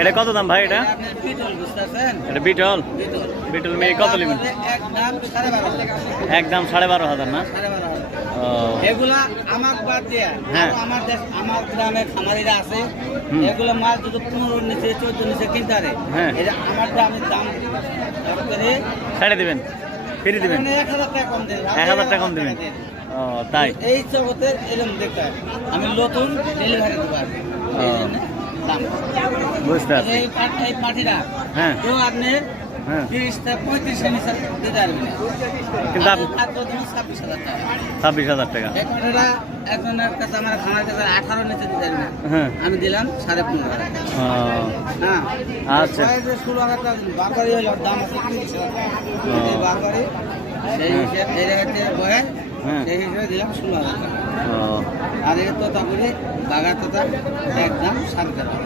এটা কত দাম ভাই? এটা এটা বিটল। বিটল মেয়ে কত নেবেন? একদম 12,500 না? এগুলা আমার বাদ দিয়ে হ্যাঁ আমার দেশ আমার গ্রামের খামারিরা আছে, এগুলো মাছ যদি 15 নিচে 14 নিচে কিনতে পারে, এটা আমার দামের দাম করে ছেড়ে দিবেন, ফিরে দিবেন, 1000 টাকা কম দেবেন, 1000 টাকা কম দেবেন। ও তাই? এই জগতের এরকম দেখতে আমি নতুন ডেলিভারি দেবো আর এই জন্য দাম বুঝতে পারছি। এই পাটিরা হ্যাঁ তো আপনি 30 থেকে 35 নিচে দিতে পারবেন, কিন্তু আপনি 26,000 টাকা। 26,000 টাকা এই পাটিরা একজনের কাছে আমার খামার কাছে 18 নিচে দিতে পারবেন, আমি দিলাম 15.5 টাকা। হ্যাঁ আচ্ছা 16,000 টাকা বারবারই হলো দাম আছে 30,000 টাকা বারবারই সেই হিসেবে এই জায়গাতে বয়ে সেই হিসেবে দিলাম 16,000 টাকা। আর এটা তো তারপরে বাগা তো একদম 7,000 টাকা।